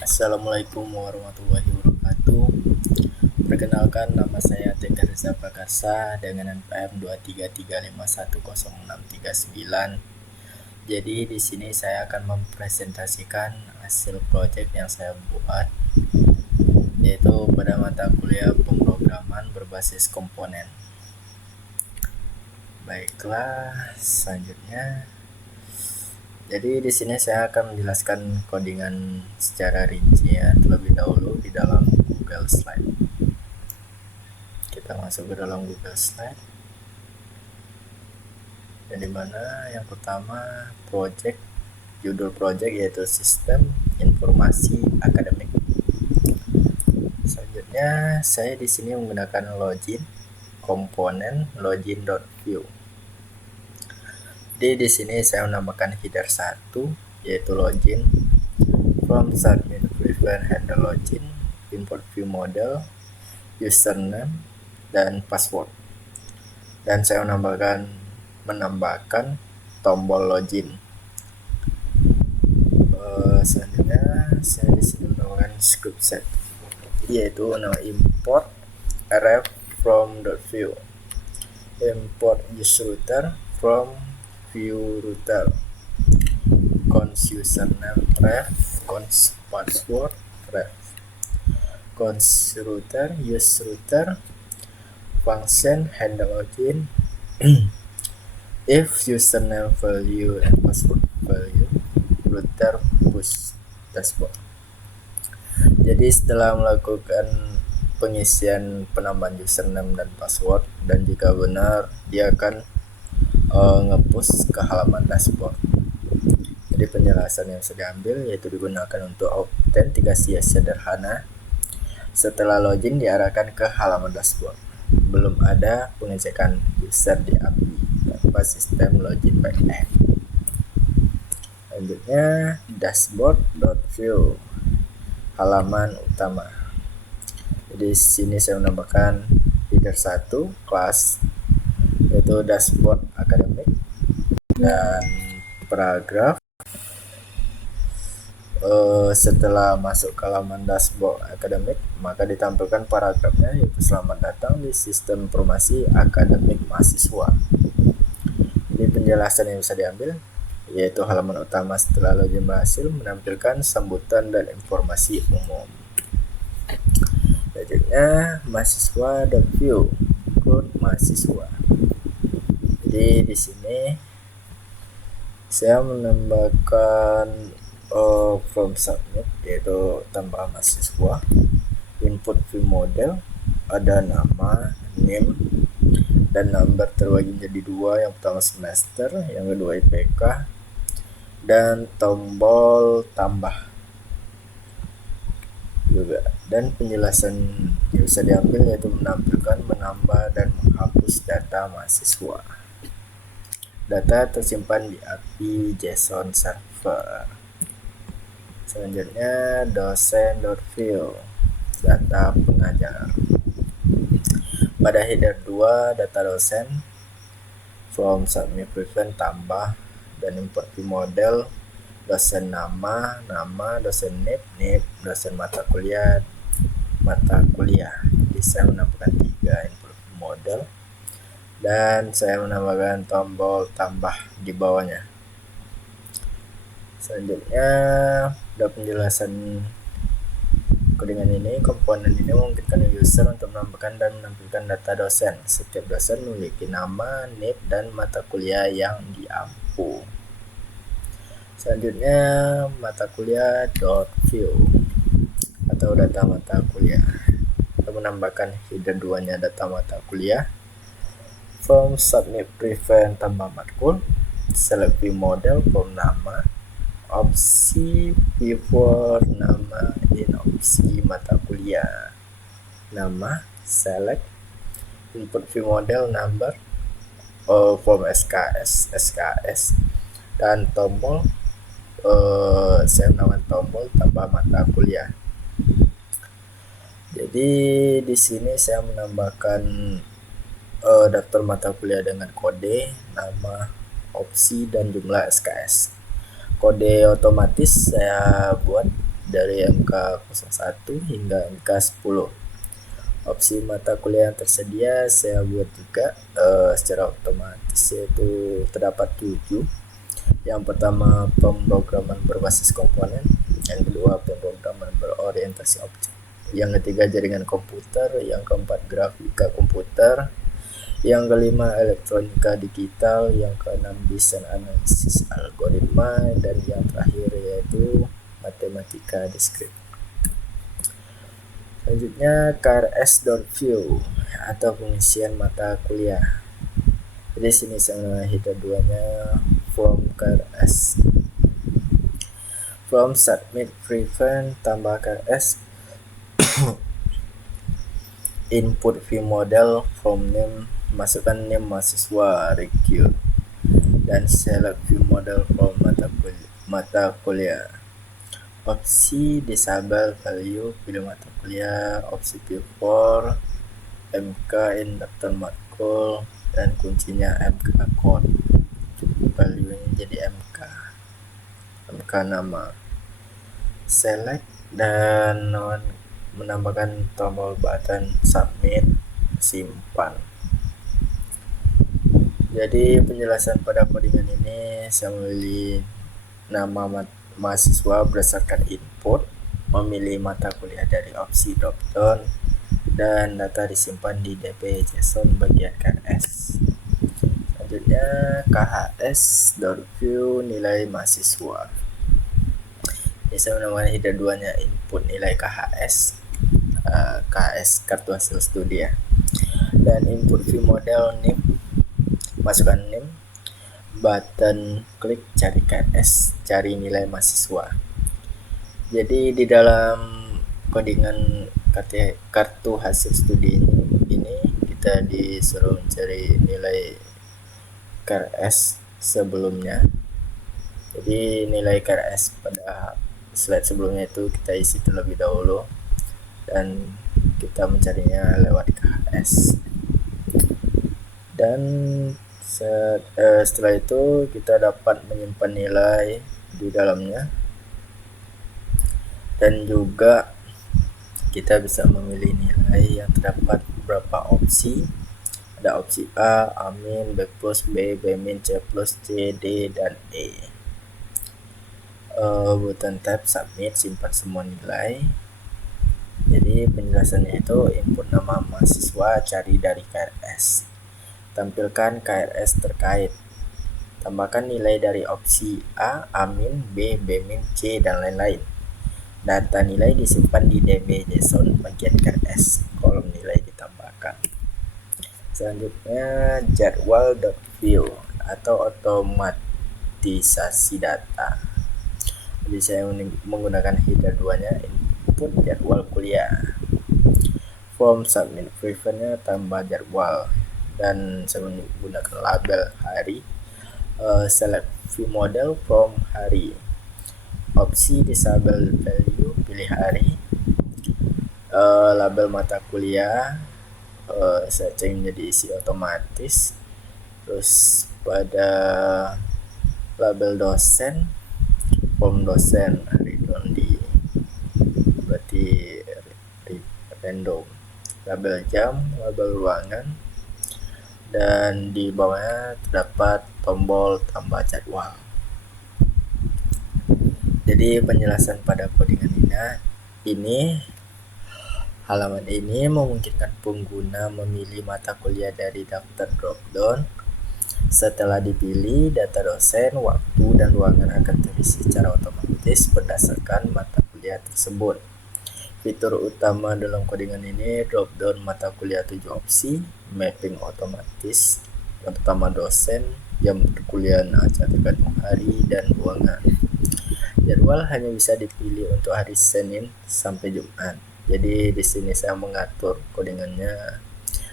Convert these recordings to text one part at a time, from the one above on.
Assalamualaikum warahmatullahi wabarakatuh. Perkenalkan, nama saya Tegar Reza Prakarsa dengan NPM 233510639. Jadi di sini saya akan mempresentasikan hasil proyek yang saya buat, yaitu pada mata kuliah pemrograman berbasis komponen. Baiklah, selanjutnya. Jadi di sini saya akan menjelaskan codingan secara rinci ya, terlebih dahulu di dalam Google Slide. Kita masuk ke dalam Google Slide. Dan dimana yang pertama judul project yaitu Sistem Informasi Akademik. Selanjutnya saya di sini menggunakan login komponen login.view. Jadi di sini saya menambahkan header 1 yaitu login from submit prevent handle login import view model username dan password. Dan saya menambahkan tombol login. Selanjutnya saya di sini menambahkan script set yaitu import ref from .view, import use router from view router, cons username ref, cons password ref, cons router use router, function handle login if username value and password value, router push dashboard. Jadi setelah melakukan pengisian penambahan username dan password, dan jika benar dia akan nge-push ke halaman dashboard. Jadi penjelasan yang saya ambil yaitu digunakan untuk autentikasi yang sederhana. Setelah login diarahkan ke halaman dashboard. Belum ada pengecekan user di API tanpa sistem login backend. Selanjutnya dashboard.view, halaman utama. Jadi di sini saya menambahkan header 1 kelas yaitu dashboard akademik dan paragraf. Setelah masuk ke halaman dashboard akademik, maka ditampilkan paragrafnya yaitu selamat datang di sistem informasi akademik mahasiswa. Ini penjelasan yang bisa diambil yaitu halaman utama setelah login berhasil menampilkan sambutan dan informasi umum. Selanjutnya mahasiswa.view, code mahasiswa. Jadi di sini saya menambahkan from submit yaitu tambah mahasiswa, input view model, ada nama, name, dan number terbagi menjadi 2, yang pertama semester, yang kedua IPK, dan tombol tambah juga. Dan penjelasan yang bisa diambil yaitu menampilkan, menambah, dan menghapus data mahasiswa. Data tersimpan di API JSON server. Selanjutnya dosen.view, data pengajar. Pada header 2 data dosen, from submit prevent tambah, dan import view model, dosen nama, dosen nip, dosen mata kuliah. Jadi saya menambahkan 3 import view model, dan saya menambahkan tombol tambah di bawahnya. Selanjutnya ada penjelasan codingan ini. Komponen ini memungkinkan user untuk menambahkan dan menampilkan data dosen. Setiap dosen memiliki nama, nip, dan mata kuliah yang diampu. Selanjutnya mata kuliah.view atau data mata kuliah. Kita menambahkan header 2-nya data mata kuliah, from submit prevent tambah matkul, select view model from nama, opsi pivot nama, in opsi mata kuliah nama, select input view model number, from SKS, dan tombol saya menambahkan tombol tambah mata kuliah. Jadi di sini saya menambahkan daftar mata kuliah dengan kode, nama, opsi, dan jumlah SKS. Kode otomatis saya buat dari MK01 hingga MK10. Opsi mata kuliah yang tersedia saya buat juga secara otomatis, yaitu terdapat 7. Yang pertama pemrograman berbasis komponen, yang kedua pemrograman berorientasi objek, yang ketiga jaringan komputer, yang keempat grafika komputer, yang kelima elektronika digital, yang keenam desain analisis algoritma, dan yang terakhir yaitu matematika diskrit. Selanjutnya KRS.view atau pengisian mata kuliah. Jadi sini sama header 2-nya from KRS. From submit prevent tambah KRS. Input view model from name, masukkan name mahasiswa recruit, dan select view model from mata kuliah. Opsi disable value, pilih mata kuliah. Opsi P4 MK inductor matkul, dan kuncinya MK code. Value nya jadi MK nama. Select dan menambahkan tombol button submit, simpan. Jadi penjelasan pada codingan ini saya memilih nama mahasiswa berdasarkan input, memilih mata kuliah dari opsi drop down, dan data disimpan di DB JSON bagian KRS. Selanjutnya KHS.view nilai mahasiswa. Ini saya menambahkan header 2-nya input nilai KHS, KHS kartu hasil studi ya. Dan input view model name, masukkan name, button klik cari KRS, cari nilai mahasiswa. Jadi di dalam codingan kartu hasil studi ini kita disuruh mencari nilai KRS sebelumnya. Jadi nilai KRS pada slide sebelumnya itu kita isi terlebih dahulu dan kita mencarinya lewat KHS. Dan setelah itu kita dapat menyimpan nilai di dalamnya, dan juga kita bisa memilih nilai yang terdapat beberapa opsi. Ada opsi A, A min, B plus, B, B min, C plus, C, D, dan E. Button tab submit, simpan semua nilai. Jadi penjelasannya itu input nama mahasiswa, cari dari KRS, tampilkan KRS terkait, tambahkan nilai dari opsi A, A min, B, B min, C, dan lain-lain. Data nilai disimpan di DB JSON bagian KRS, kolom nilai ditambahkan. Selanjutnya jadwal.view atau otomatisasi data. Jadi saya menggunakan header 2-nya input jadwal kuliah. Form submit prevent-nya tambah jadwal, dan saya menggunakan label hari. Select view model from hari. Opsi disable value, pilih hari. Label mata kuliah saya cek menjadi isi otomatis. Terus pada label dosen, form dosen read only, berarti random. Label jam, label ruangan, dan di bawahnya terdapat tombol tambah jadwal. Jadi penjelasan pada codingan ini, halaman ini memungkinkan pengguna memilih mata kuliah dari daftar drop-down. Setelah dipilih, data dosen, waktu, dan ruangan akan terisi secara otomatis berdasarkan mata kuliah tersebut. Fitur utama dalam codingan ini, drop-down mata kuliah 7 opsi, mapping otomatis. Yang pertama dosen, jam perkuliahan tergantung hari dan ruangan. Jadwal hanya bisa dipilih untuk hari Senin sampai Jumat. Jadi di sini saya mengatur codingannya,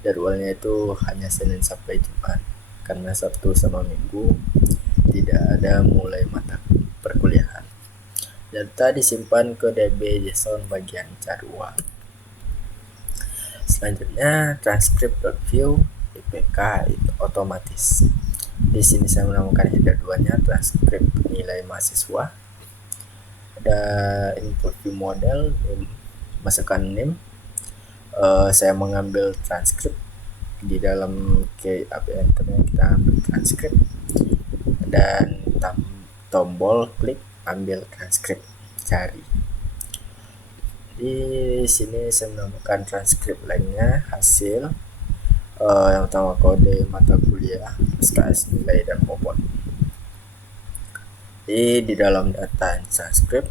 jadwalnya itu hanya Senin sampai Jumat, karena Sabtu sama Minggu tidak ada mulai mata perkuliahan. Data disimpan ke DB JSON bagian jadwal. Selanjutnya transcript.view IPK itu otomatis. Di sini saya menamakan header 2-nya transkrip nilai mahasiswa. ada input view model, masukkan name. Saya mengambil transkrip di dalam enternya, kita ambil transkrip dan tombol klik ambil transkrip, cari. Di sini saya menambahkan transkrip lainnya, hasil yang pertama kode mata kuliah, SKS, nilai, dan bobot. Di dalam data transkrip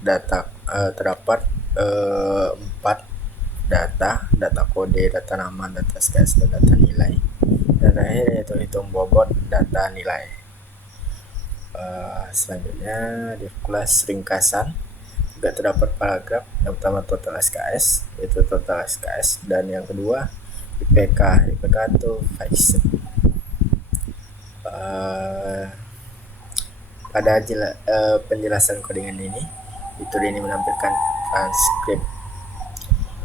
terdapat 4 data kode, data nama, data SKS, dan data nilai. Dan terakhir yaitu hitung bobot data nilai. Selanjutnya di kelas ringkasan juga terdapat paragraf. Yang pertama total SKS, yaitu total SKS, dan yang kedua IPK itu Faisal. Pada penjelasan codingan ini, fitur ini menampilkan transkrip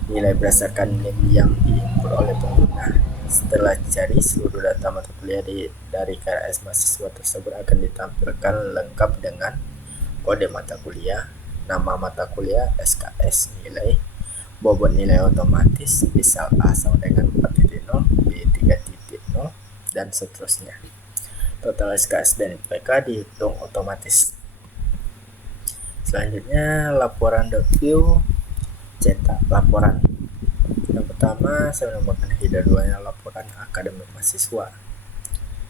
nilai berdasarkan name yang diinput oleh pengguna. Setelah dicari, seluruh data mata kuliah dari KRS mahasiswa tersebut akan ditampilkan lengkap dengan kode mata kuliah, nama mata kuliah, SKS, nilai, bobot nilai otomatis, misal A sama dengan 4.0, B 3.0, dan seterusnya. Total SKS dan IPK dihitung otomatis. Selanjutnya laporan.view, cetak laporan. Yang pertama saya menambahkan header 2-nya laporan akademik mahasiswa.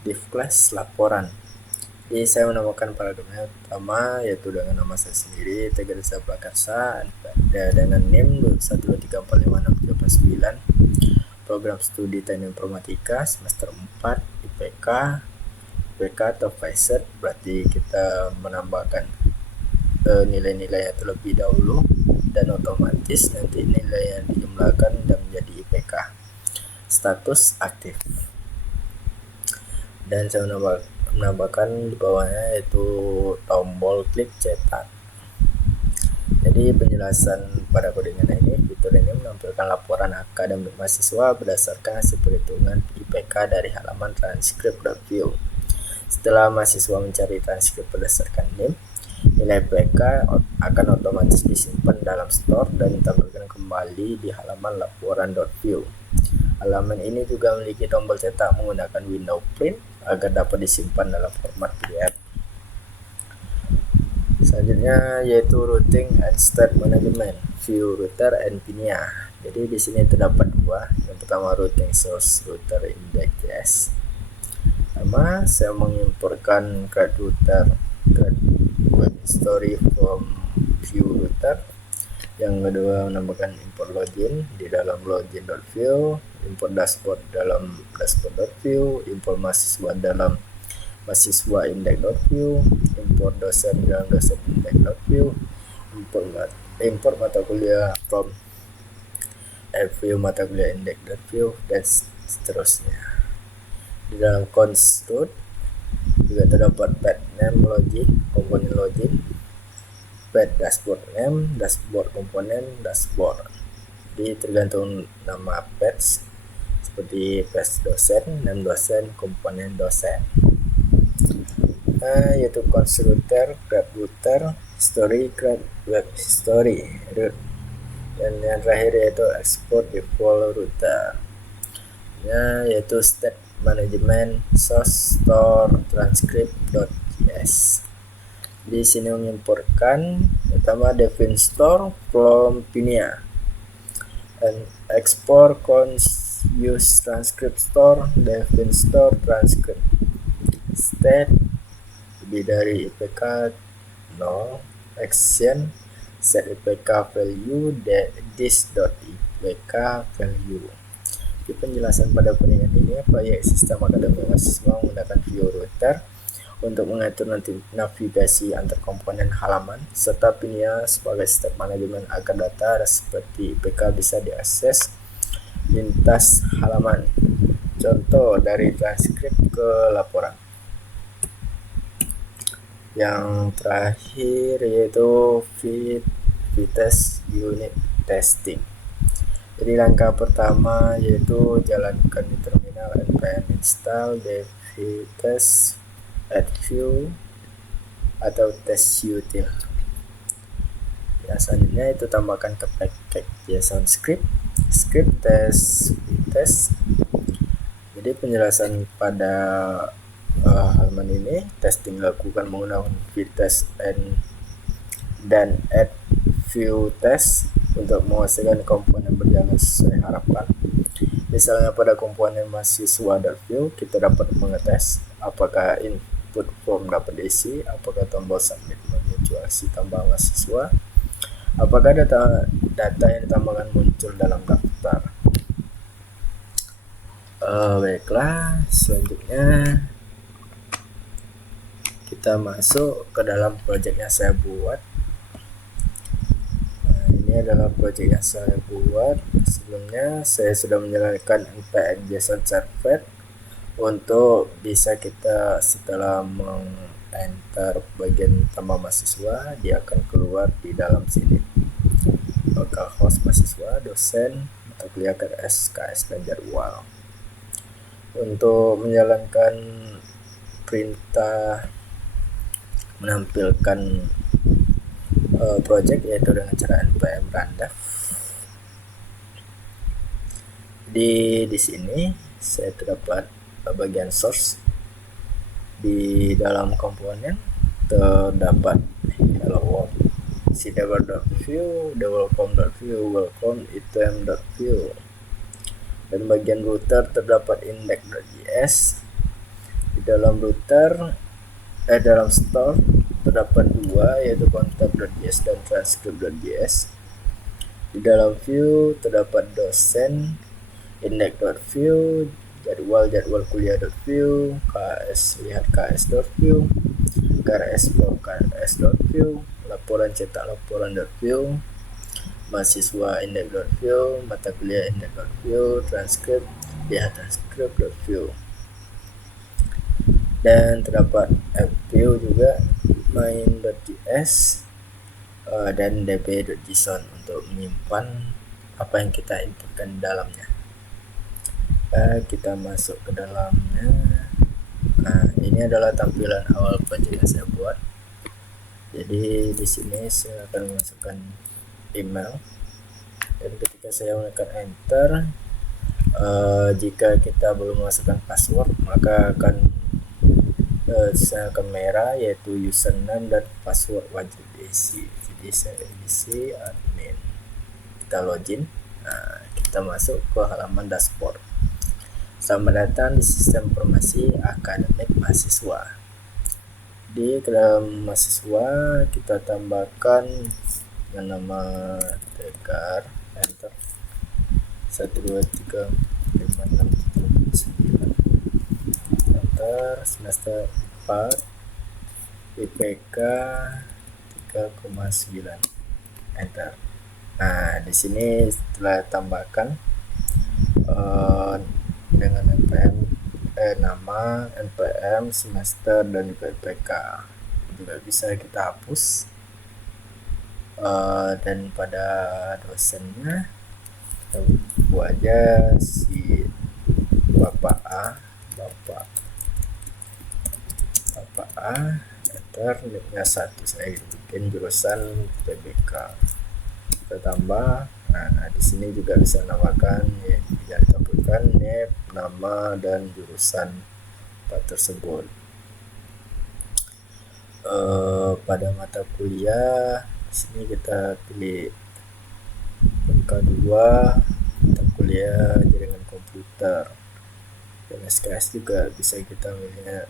Div class laporan. Jadi saya menambahkan paragrafnya pertama yaitu dengan nama saya sendiri, Tegarisa Prakarsa, dengan name 123456749, program studi teknik informatika semester 4, IPK atau Faisal, berarti kita menambahkan nilai-nilai yang terlebih dahulu dan otomatis nanti nilai yang dijumlahkan dan menjadi IPK. Status aktif. Dan saya menambahkan di bawahnya yaitu tombol klik cetak. Jadi penjelasan pada codingan ini, fitur ini menampilkan laporan akademik mahasiswa berdasarkan hasil perhitungan IPK dari halaman transkrip.view. Setelah mahasiswa mencari transkrip berdasarkan name, nilai IPK akan otomatis disimpan dalam store dan ditampilkan kembali di halaman laporan.view. Halaman ini juga memiliki tombol cetak menggunakan window print agar dapat disimpan dalam format PDF. Selanjutnya yaitu routing and state management, view router and PINIA. Jadi di sini terdapat dua. Yang pertama routing source router index.js. Pertama saya mengimportkan grad router, grad web story from view router. Yang kedua menambahkan import login di dalam login.view, import dashboard dalam dashboard.view, import mahasiswa dalam mahasiswa index.view, import dosen dalam dosen index.view, import mata kuliah from view mata kuliah index.view, dan seterusnya. Di dalam construct juga terdapat pad name login, komponen login, pad dashboard name, dashboard komponen, dashboard. Jadi tergantung nama pads seperti pads dosen, name dosen, komponen dosen. Yaitu constructor, grab router, story, grab web story, root. Dan yang terakhir yaitu export default router. Yaitu state management source store transcript.js. Di sini mengimportkan pertama define store from PINIA and export use transcript store define store transcript state lebih dari IPK 0 action set IPK value this.ipk value. Di penjelasan pada codingan ini, proyek sistem akademik mahasiswa menggunakan view router untuk mengatur navigasi antar komponen halaman, serta PINIA sebagai step manajemen agar data seperti IPK bisa diakses lintas halaman. Contoh dari transkrip ke laporan. Yang terakhir yaitu Vitess unit testing. Jadi langkah pertama yaitu jalankan di terminal npm install Vitess @view atau test util. Nah, selanjutnya itu tambahkan ke package JSON script test test. Jadi penjelasan pada halaman ini, testing dilakukan menggunakan vtest dan add view test untuk memastikan komponen berjalan sesuai harapan. Misalnya pada komponen mahasiswa.view kita dapat mengetes apakah input form dapat diisi, apakah tombol submit menuju aksi tambahan mahasiswa, apakah data yang ditambahkan muncul dalam daftar. Baiklah, selanjutnya kita masuk ke dalam project yang saya buat. Ini adalah project yang saya buat. Sebelumnya saya sudah menjalankan npm JSON servlet untuk bisa kita setelah meng-enter bagian tambah mahasiswa, dia akan keluar di dalam sini. Localhost mahasiswa, dosen, mata kuliah KRS, KS, dan jadwal. Untuk menjalankan perintah menampilkan project yaitu dengan cara npm rundev. Di sini saya terdapat bagian source. Di dalam komponen terdapat hello world, cdever.view, welcome.view, welcome item.view. Dan bagian router terdapat index.js. Di dalam router dalam store terdapat dua, yaitu contact.js dan transcript.js. Di dalam view terdapat dosen, index.view, jadwal kuliah.view, KS lihat KS.view, KRS for KRS.view, laporan cetak laporan.view, mahasiswa index.view, mata kuliah index.view, transcript lihat transcript.view. Dan terdapat view juga, main.js dan db.json untuk menyimpan apa yang kita inputkan di dalamnya. Kita masuk ke dalamnya. Ini adalah tampilan awal project yang saya buat. Jadi di sini saya akan memasukkan email, dan ketika saya menekan enter, jika kita belum memasukkan password maka akan saya akan merah, yaitu username dan password wajib diisi. Jadi saya isi admin, kita login. Kita masuk ke halaman dashboard. Selamat datang di sistem informasi akademik mahasiswa. Di dalam mahasiswa kita tambahkan nama Tegar, enter 1 2 3 5 6 7 9, enter semester 4, IPK 3,9, enter. Nah, di sini setelah tambahkan dengan npm nama, npm, semester, dan juga IPK. Juga bisa kita hapus. Dan pada dosennya kita buat aja si Bapak A, enter, nicknya 1, saya bikin jurusan PBK, kita tambah. Nah, di sini juga bisa namakan, ya, bisa ditampilkan nama dan jurusan tersebut. Pada mata kuliah di sini kita pilih MK2, mata kuliah jaringan komputer, dan SKS juga bisa kita pilih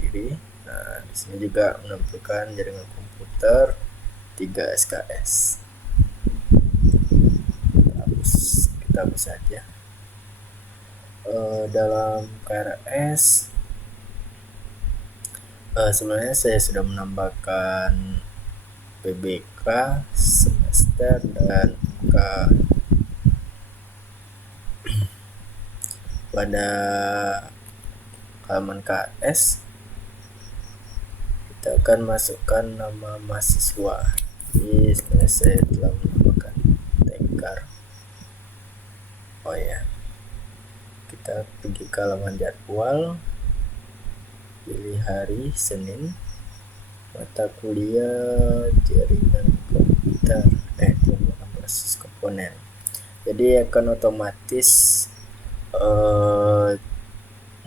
kiri. Nah, di sini juga menampilkan jaringan komputer 3 SKS. Kita bisa saja. Dalam KRS sebenarnya saya sudah menambahkan PBK, semester, dan K. Pada halaman KS kita akan masukkan nama mahasiswa. Jadi sebenarnya saya telah menambahkan Tegar. Oh ya, kita pergi ke halaman jadwal, pilih hari Senin, mata kuliah jaringan komputer. komputer pembuatan basis komponen. Jadi akan otomatis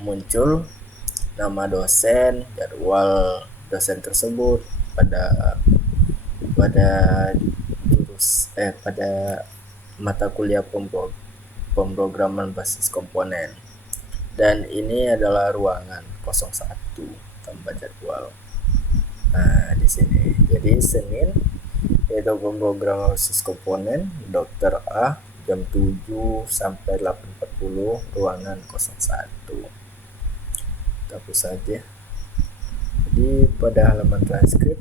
muncul nama dosen, jadwal dosen tersebut pada pada mata kuliah pemrograman basis komponen. Dan ini adalah ruangan 01 tanpa jadwal. Nah, di sini. Jadi Senin yaitu pemrograman basis komponen Dr. A jam 7 sampai 8.40 ruangan 01. Kita hapus saja. Jadi pada halaman transkrip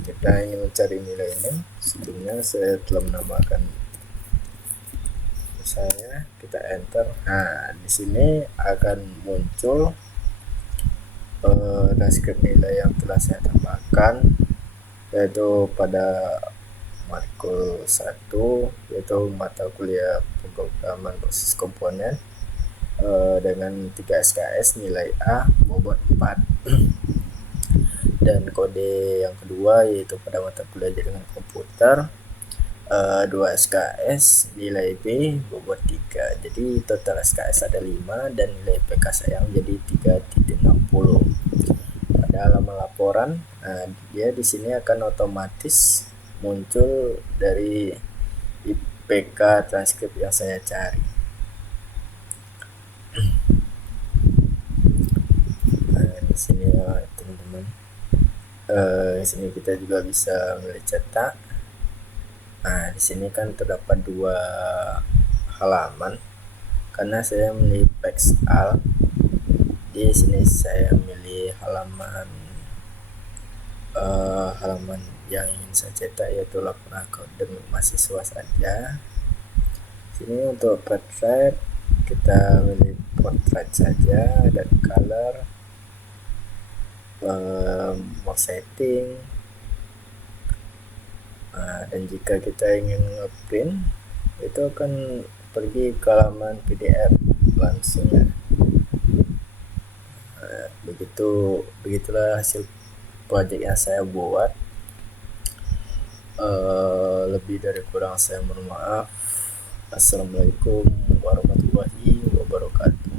kita ingin mencari nilai ini. Sebelumnya saya telah menambahkan kita enter. Nah, di sini akan muncul transkrip nilai yang telah saya tambahkan, yaitu pada matkul 1 yaitu mata kuliah pemrograman basis komponen dengan 3 SKS nilai A bobot 4 dan kode yang kedua yaitu pada mata kuliah jaringan komputer 2 SKS nilai B bobot 3. Jadi total SKS ada 5 dan nilai IPK saya menjadi 3.60. Pada halaman laporan, dia di sini akan otomatis muncul dari IPK transkrip yang saya cari. Nah, di sini ya teman-teman. Di sini kita juga bisa milih cetak. Nah, di sini kan terdapat 2 halaman. Karena saya memilih Pexal, di sini saya memilih halaman yang ingin saya cetak yaitu laporan akademik mahasiswa saja. Sini untuk portrait kita pilih portrait saja dan color, mau setting. Dan jika kita ingin ngeprint itu akan pergi ke halaman PDF langsung ya. Begitulah hasil project yang saya buat. Lebih dari kurang saya mohon maaf. Assalamualaikum warahmatullahi wabarakatuh.